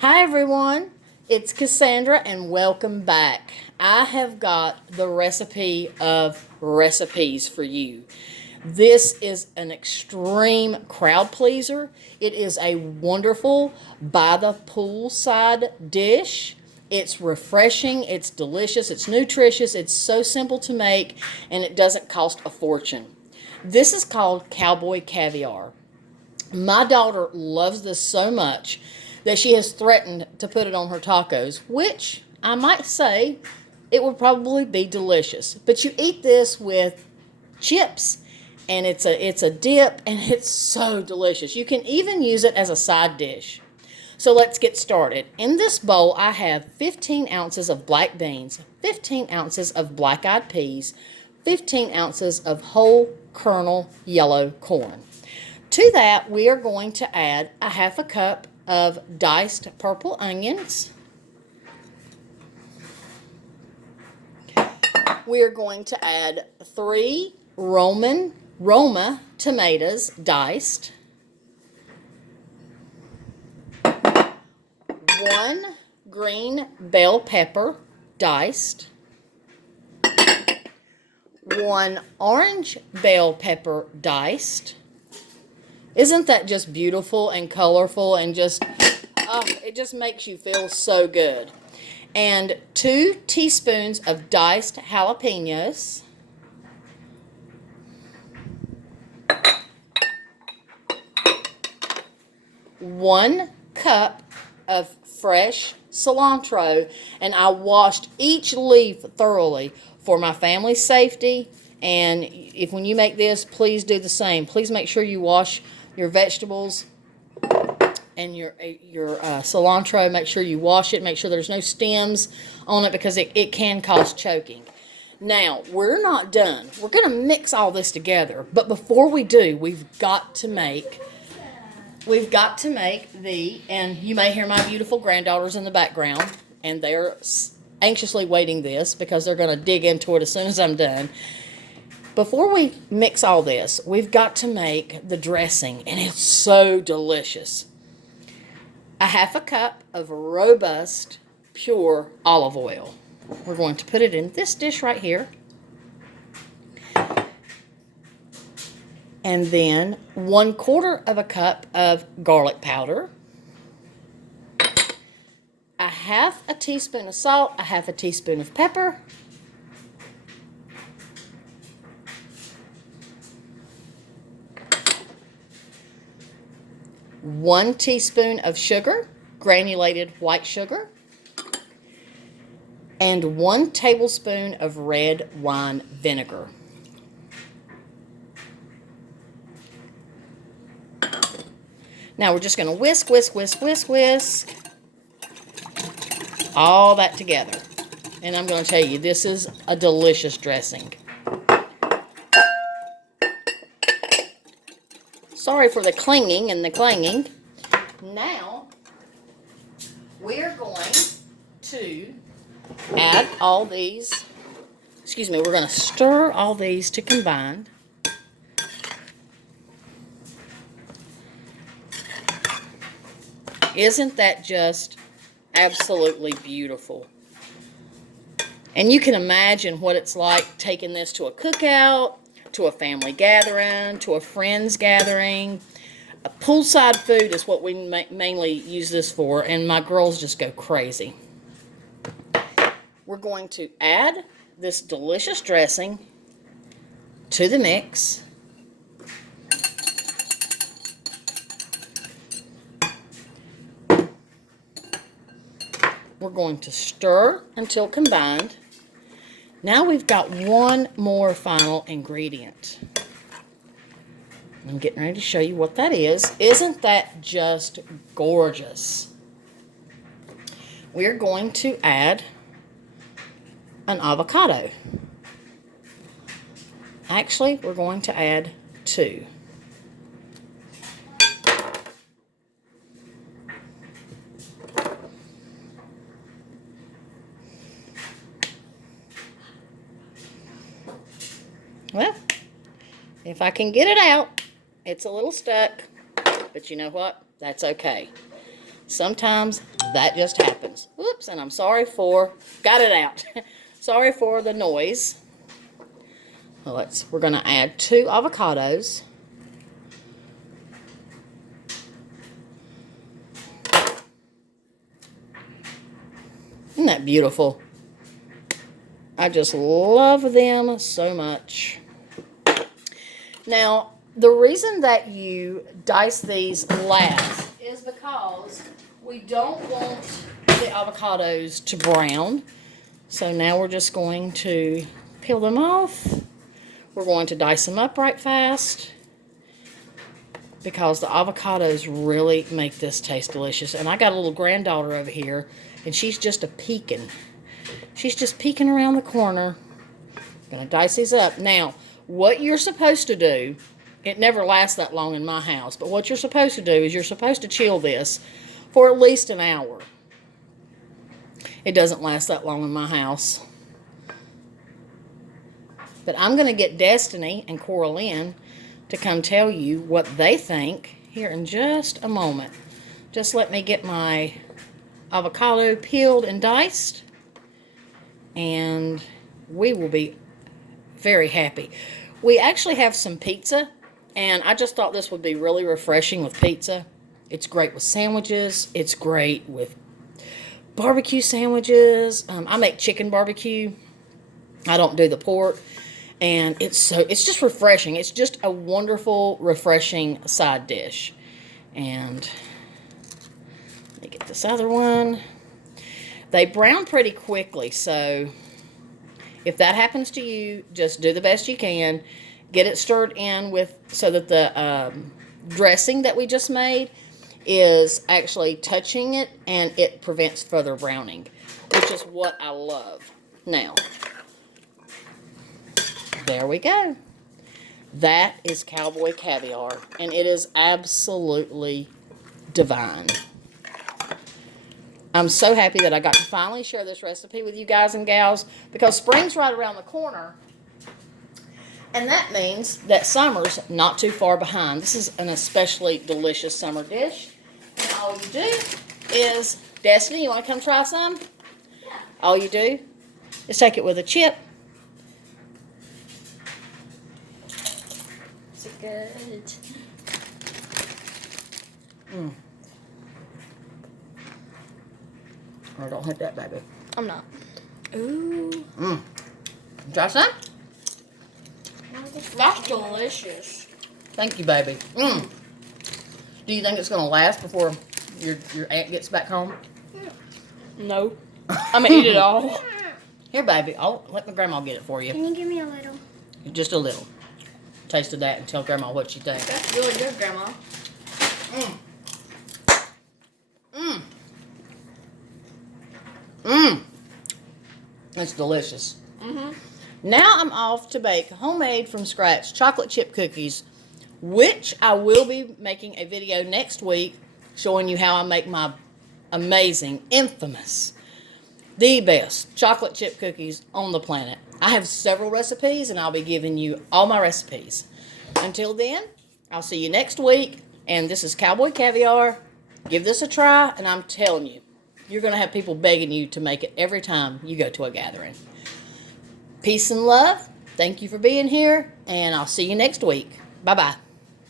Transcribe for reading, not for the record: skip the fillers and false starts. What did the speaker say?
Hi everyone, it's Cassandra and welcome back. I have got the recipe of recipes for you. This is an extreme crowd pleaser. It is a wonderful by the poolside dish. It's refreshing, it's delicious, it's nutritious, it's so simple to make, and it doesn't cost a fortune. This is called Cowboy Caviar. My daughter loves this so much that she has threatened to put it on her tacos, which I might say it would probably be delicious. But you eat this with chips and it's a dip and it's so delicious. You can even use it as a side dish. So let's get started. In this bowl I have 15 ounces of black beans, 15 ounces of black-eyed peas, 15 ounces of whole kernel yellow corn. To that, we are going to add a half a cup of diced purple onions. We are going to add 3 roma tomatoes diced, 1 green bell pepper diced, 1 orange bell pepper diced. Isn't that just beautiful and colorful and just, it just makes you feel so good. And 2 teaspoons of diced jalapenos. 1 cup of fresh cilantro, and I washed each leaf thoroughly for my family's safety. And if when you make this, please do the same. Please make sure you wash your vegetables and your cilantro. Make sure you wash it. Make sure there's no stems on it because it can cause choking. Now, we're not done. We're going to mix all this together. But before we do, we've got to make and you may hear my beautiful granddaughters in the background, and they're anxiously waiting this because they're going to dig into it as soon as I'm done. Before we mix all this, we've got to make the dressing, and it's so delicious. A half a cup of robust, pure olive oil. We're going to put it in this dish right here. And then 1/4 of a cup of garlic powder. A half a teaspoon of salt, a half a teaspoon of pepper. 1 teaspoon of sugar, granulated white sugar, and 1 tablespoon of red wine vinegar. Now we're just going to whisk all that together. And I'm going to tell you, this is a delicious dressing. Sorry for the clinging and the clanging. Now, we're going to add all these, we're going to stir all these to combine. Isn't that just absolutely beautiful? And you can imagine what it's like taking this to a cookout, to a family gathering, to a friend's gathering. A poolside food is what we mainly use this for, and my girls just go crazy. We're going to add this delicious dressing to the mix. We're going to stir until combined. Now we've got one more final ingredient. I'm getting ready to show you what that is. Isn't that just gorgeous? We're going to add an avocado. Actually, we're going to add 2. Well, if I can get it out, it's a little stuck, but you know what? That's okay. Sometimes that just happens. Whoops, and I'm sorry for, got it out. Sorry for the noise. Well, we're going to add 2 avocados. Isn't that beautiful? I just love them so much. Now, the reason that you dice these last is because we don't want the avocados to brown. So now we're just going to peel them off. We're going to dice them up right fast because the avocados really make this taste delicious. And I got a little granddaughter over here, and she's just peeking. She's just peeking around the corner. I'm going to dice these up. Now, what you're supposed to do, it never lasts that long in my house, but what you're supposed to do is you're supposed to chill this for at least an hour. It doesn't last that long in my house. But I'm going to get Destiny and Coraline to come tell you what they think here in just a moment. Just let me get my avocado peeled and diced, and we will be very happy. We actually have some pizza, and I just thought this would be really refreshing with pizza. It's great with sandwiches. It's great with barbecue sandwiches. I make chicken barbecue. I don't do the pork. And it's just refreshing. It's just a wonderful, refreshing side dish. And let me get this other one. They brown pretty quickly, so if that happens to you, just do the best you can. Get it stirred in so that the dressing that we just made is actually touching it, and it prevents further browning, which is what I love. Now, there we go. That is Cowboy Caviar, and it is absolutely divine. I'm so happy that I got to finally share this recipe with you guys and gals, because spring's right around the corner, and that means that summer's not too far behind. This is an especially delicious summer dish, and all you do is, Destiny, you want to come try some? Yeah. All you do is take it with a chip. Is it good? Oh, don't hit that, baby. I'm not. Ooh. Try some? That's delicious. Thank you, baby. Do you think it's going to last before your aunt gets back home? No. I'm going to eat it all. Here, baby. I'll let my grandma get it for you. Can you give me a little? Just a little. Taste of that and tell grandma what you think. That's really good, Grandma. It's delicious. Now I'm off to bake homemade from scratch chocolate chip cookies, which I will be making a video next week showing you how I make my amazing, infamous, the best chocolate chip cookies on the planet. I have several recipes, and I'll be giving you all my recipes. Until then, I'll see you next week, and this is Cowboy Caviar. Give this a try, and I'm telling you, you're going to have people begging you to make it every time you go to a gathering. Peace and love. Thank you for being here, and I'll see you next week. Bye-bye.